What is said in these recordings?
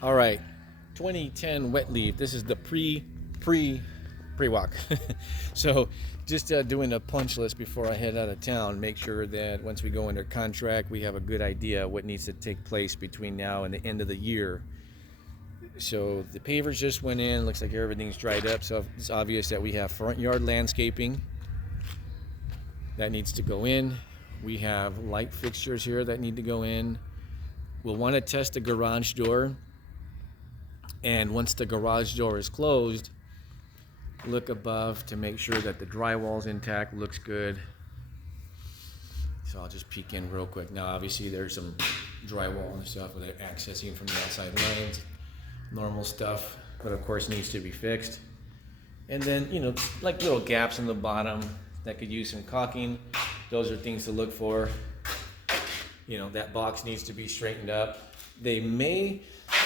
All right, 2010 Wetleaf. This is the pre-walk. So just doing a punch list before I head out of town. Make sure that once we go under contract, we have a good idea what needs to take place between now and the end of the year. So the pavers just went in. Looks like everything's dried up. So it's obvious that we have front yard landscaping that needs to go in. We have light fixtures here that need to go in. We'll want to test the garage door. And once the garage door is closed, look above to make sure that the drywall's intact, looks good. So I'll just peek in real quick. Now obviously there's some drywall and stuff with it accessing from the outside lines. Normal stuff, but of course needs to be fixed. And then, like little gaps in the bottom that could use some caulking. Those are things to look for. That box needs to be straightened up.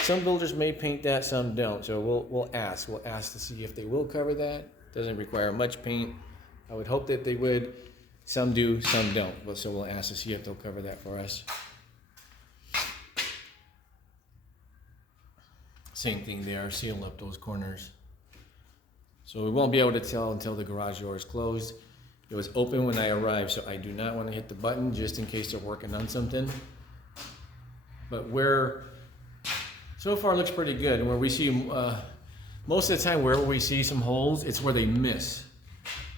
Some builders may paint that, some don't. So we'll ask. We'll ask to see if they will cover that. Doesn't require much paint. I would hope that they would. Some do, some don't. So we'll ask to see if they'll cover that for us. Same thing there, seal up those corners. So we won't be able to tell until the garage door is closed. It was open when I arrived, so I do not want to hit the button just in case they're working on something. But so far looks pretty good. And where we see, most of the time wherever we see some holes, it's where they miss.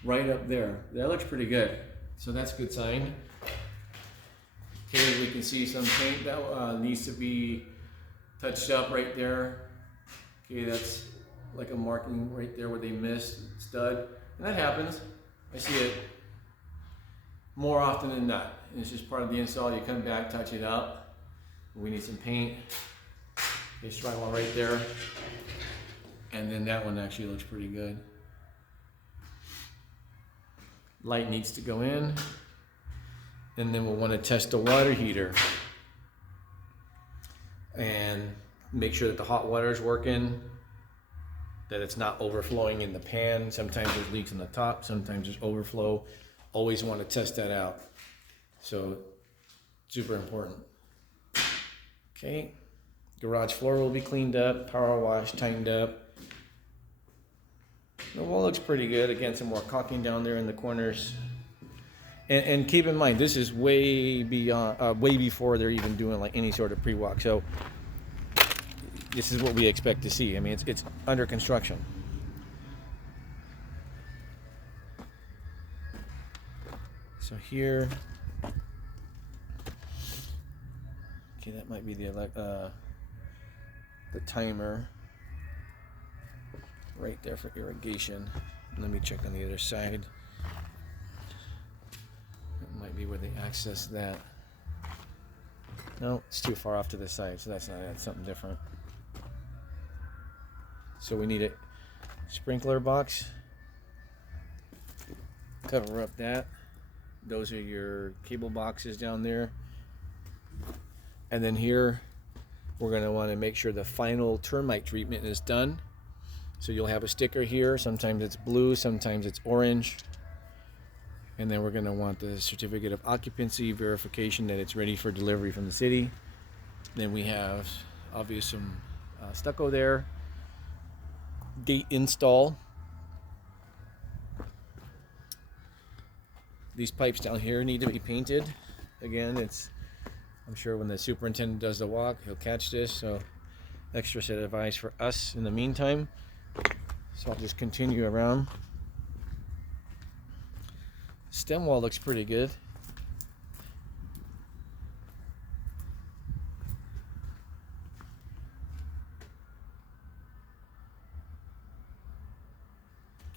Right up there. That looks pretty good. So that's a good sign. Okay, we can see some paint that needs to be touched up right there. Okay, that's like a marking right there where they missed stud. And that happens. I see it more often than not. And it's just part of the install. You come back, touch it up. We need some paint. There's drywall right there. And then that one actually looks pretty good. Light needs to go in. And then we'll want to test the water heater. And make sure that the hot water is working, that it's not overflowing in the pan. Sometimes there's leaks in the top, sometimes there's overflow. Always want to test that out. So, super important. Okay, garage floor will be cleaned up, power wash, tightened up. The wall looks pretty good. Again, some more caulking down there in the corners. And keep in mind, this is way before they're even doing like any sort of pre-walk. So this is what we expect to see. I mean, it's under construction. So here, okay, that might be the timer right there for irrigation. Let me check on the other side. It might be where they access that. No, it's too far off to the side, so that's something different. So we need a sprinkler box. Cover up that. Those are your cable boxes down there. And then here, we're going to want to make sure the final termite treatment is done. So you'll have a sticker here. Sometimes it's blue, sometimes it's orange. And then we're going to want the certificate of occupancy verification that it's ready for delivery from the city. Then we have obviously some stucco there. Gate install. These pipes down here need to be painted. Again, I'm sure when the superintendent does the walk, he'll catch this. So extra set of eyes for us in the meantime. So I'll just continue around. Stem wall looks pretty good.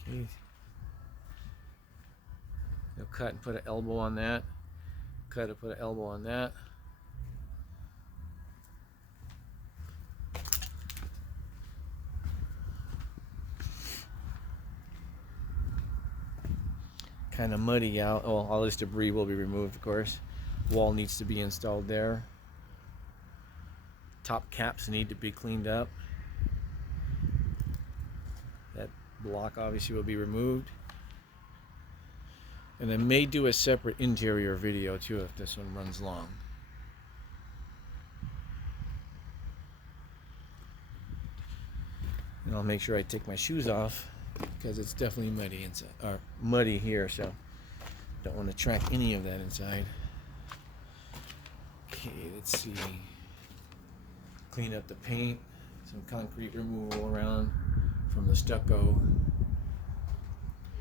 Okay. You'll cut and put an elbow on that. Cut and put an elbow on that. Kind of muddy out. Oh, all this debris will be removed, of course. Wall needs to be installed there. Top caps need to be cleaned up. That block obviously will be removed. And I may do a separate interior video too if this one runs long. And I'll make sure I take my shoes off because it's definitely muddy inside, or muddy here, so don't want to track any of that inside. Okay, let's see. Clean up the paint, some concrete removal around from the stucco.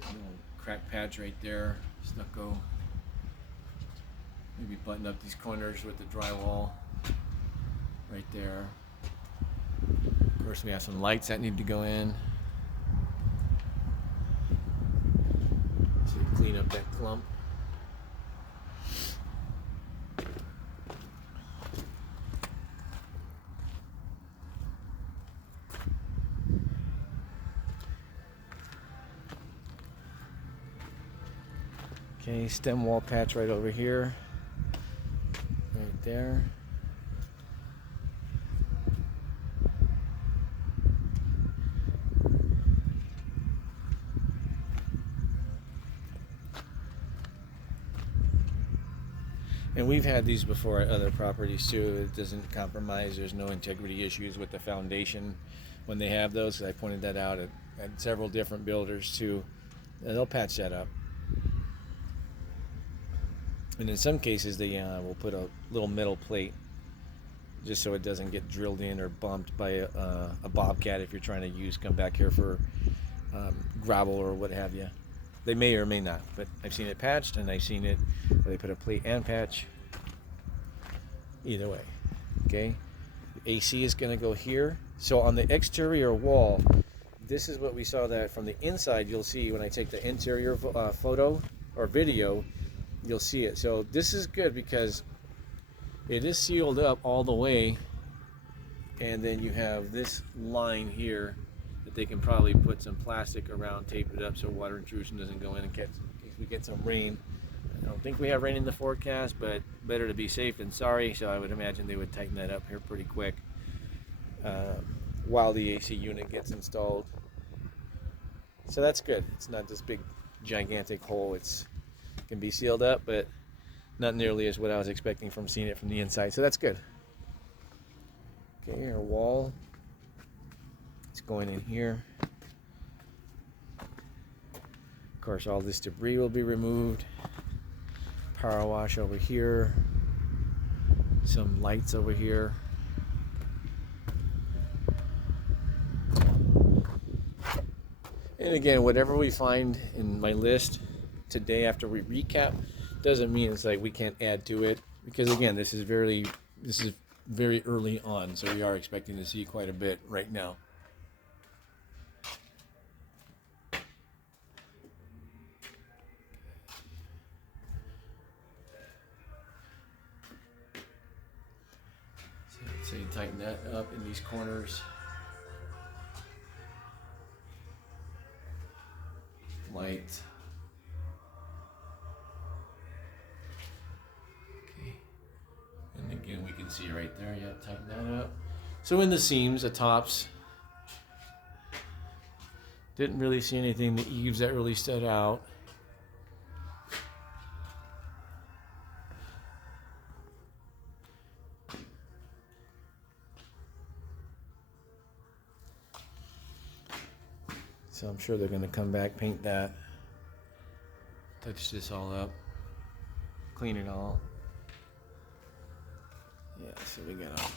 Little crack patch right there, stucco. Maybe button up these corners with the drywall right there. Of course, we have some lights that need to go in. So clean up that clump. Okay, stem wall patch right over here. Right there. And we've had these before at other properties too. It doesn't compromise. There's no integrity issues with the foundation when they have those. I pointed that out at several different builders too. They'll patch that up. And in some cases, they will put a little metal plate just so it doesn't get drilled in or bumped by a bobcat if you're trying to come back here for gravel or what have you. They may or may not, but I've seen it patched and I've seen it where they put a plate and patch. Either way, okay? The AC is going to go here. So on the exterior wall, this is what we saw that from the inside. You'll see when I take the interior photo or video, you'll see it. So this is good because it is sealed up all the way, and then you have this line here that they can probably put some plastic around, tape it up so water intrusion doesn't go in in case we get some rain. I don't think we have rain in the forecast, but better to be safe than sorry, so I would imagine they would tighten that up here pretty quick while the AC unit gets installed. So that's good. It's not this big gigantic hole. It can be sealed up, but not nearly as what I was expecting from seeing it from the inside, so that's good. Okay, our wall, it's going in here. Of course, all this debris will be removed. Power wash over here. Some lights over here. And again, whatever we find in my list today after we recap doesn't mean it's like we can't add to it, because again, this is very early on, so we are expecting to see quite a bit right now. So you tighten that up in these corners. Light. Okay. And again, we can see right there, yeah, tighten that up. So in the seams, the tops, didn't really see anything, the eaves that really stood out. So I'm sure they're going to come back, paint that, touch this all up, clean it all. Yeah, so we got all.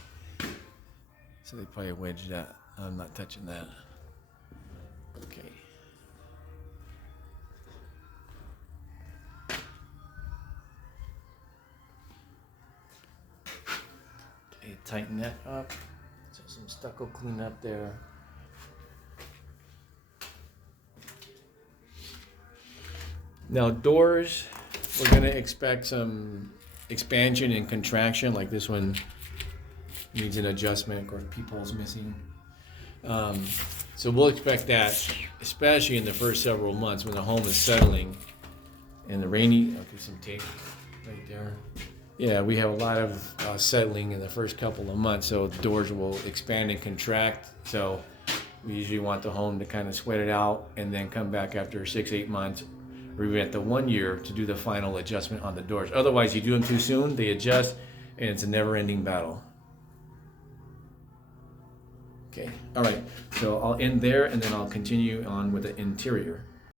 So they probably wedged that. I'm not touching that. Okay. Okay, tighten that up. So some stucco clean up there. Now doors, we're going to expect some expansion and contraction, like this one needs an adjustment. Of course, peephole's missing. So we'll expect that, especially in the first several months when the home is settling and the rainy. I'll do some tape right there. Yeah, we have a lot of settling in the first couple of months, so the doors will expand and contract. So we usually want the home to kind of sweat it out and then come back after 6-8 months, or even at the 1 year, to do the final adjustment on the doors. Otherwise, you do them too soon, they adjust, and it's a never-ending battle. Okay, all right. So I'll end there and then I'll continue on with the interior.